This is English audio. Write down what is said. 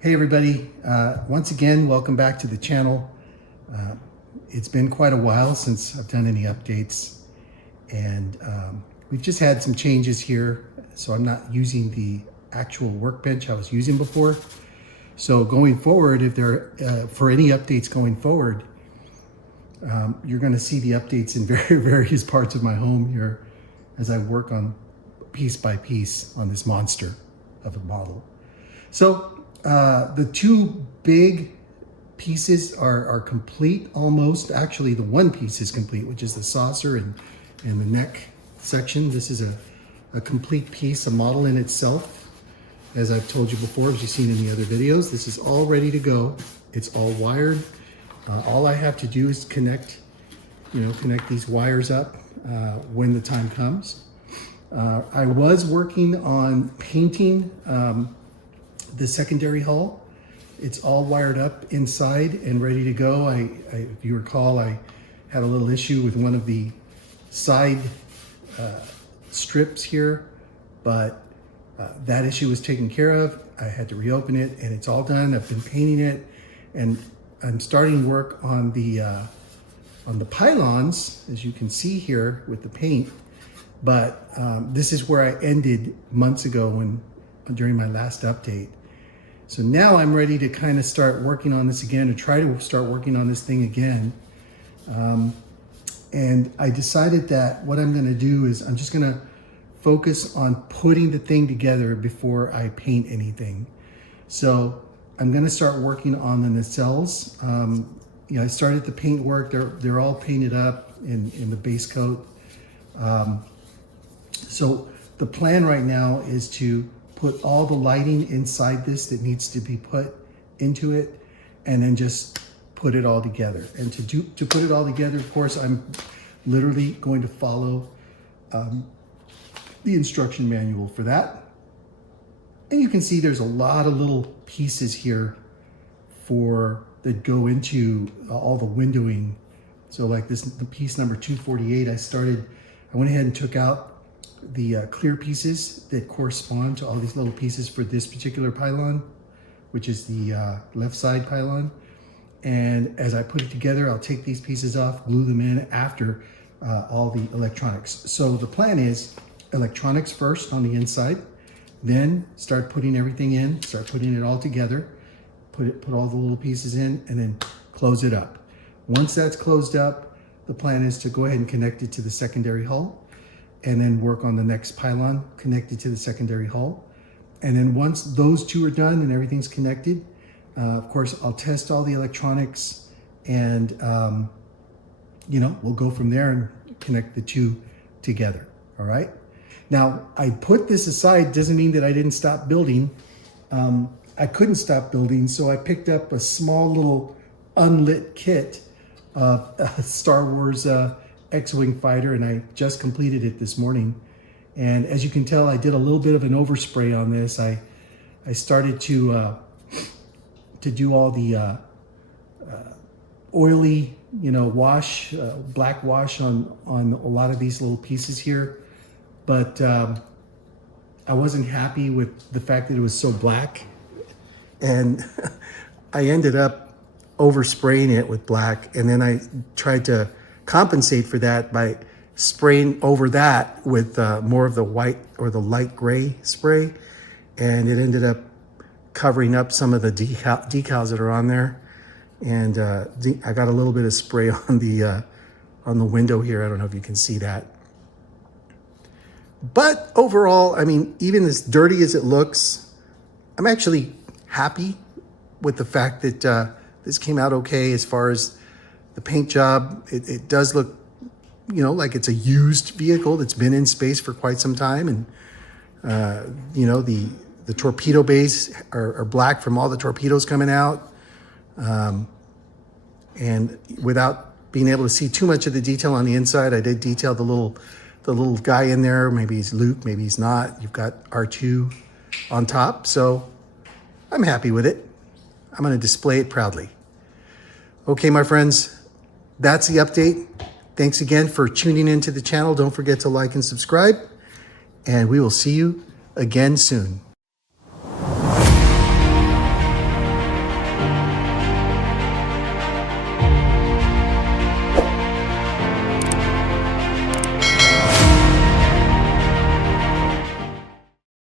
Hey everybody, once again, welcome back to the channel. It's been quite a while since I've done any updates, and we've just had some changes here, so I'm not using the actual workbench I was using before. So going forward, if there for any updates going forward, you're going to see the updates in various parts of my home here as I work on piece by piece on this monster of a model. So the two big pieces are complete almost. Actually, the one piece is complete, which is the saucer and the neck section. This is a complete piece, a model in itself. As I've told you before, as you've seen in the other videos, this is all ready to go. It's all wired. All I have to do is connect these wires up when the time comes. I was working on painting the secondary hull. It's all wired up inside and ready to go. If you recall, I had a little issue with one of the side strips here, but that issue was taken care of. I had to reopen it and it's all done. I've been painting it and I'm starting work on the pylons, as you can see here with the paint. But this is where I ended months ago during my last update. So now I'm ready to kind of start working on this again, or try to start working on this thing again. And I decided that what I'm gonna do is I'm just gonna focus on putting the thing together before I paint anything. So I'm gonna start working on the nacelles. I started the paint work. They're all painted up in the base coat. So the plan right now is to put all the lighting inside this that needs to be put into it, and then just put it all together. And to put it all together, of course, I'm literally going to follow the instruction manual for that. And you can see there's a lot of little pieces here that go into all the windowing. So like the piece number 248, I went ahead and took out the clear pieces that correspond to all these little pieces for this particular pylon, which is the left side pylon. And as I put it together, I'll take these pieces off, glue them in after all the electronics. So the plan is electronics first on the inside, then start putting everything in, start putting it all together, put all the little pieces in, and then close it up. Once that's closed up, the plan is to go ahead and connect it to the secondary hull, and then work on the next pylon connected to the secondary hull. And then once those two are done and everything's connected, of course, I'll test all the electronics, and we'll go from there and connect the two together, all right? Now, I put this aside doesn't mean that I didn't stop building. I couldn't stop building, so I picked up a small little unlit kit of Star Wars X-Wing fighter, and I just completed it this morning. And as you can tell, I did a little bit of an overspray on this. I started to do all the oily, wash, black wash on a lot of these little pieces here. But I wasn't happy with the fact that it was so black. And I ended up overspraying it with black. And then I tried to compensate for that by spraying over that with more of the white or the light gray spray. And it ended up covering up some of the decals that are on there. And I got a little bit of spray on the window here. I don't know if you can see that. But overall, I mean, even as dirty as it looks, I'm actually happy with the fact that this came out okay as far as the paint job. It does look, like it's a used vehicle that's been in space for quite some time. And, the torpedo bays are black from all the torpedoes coming out. And without being able to see too much of the detail on the inside, I did detail the little guy in there. Maybe he's Luke, maybe he's not. You've got R2 on top. So I'm happy with it. I'm going to display it proudly. Okay, my friends, that's the update. Thanks again for tuning into the channel. Don't forget to like and subscribe, and we will see you again soon.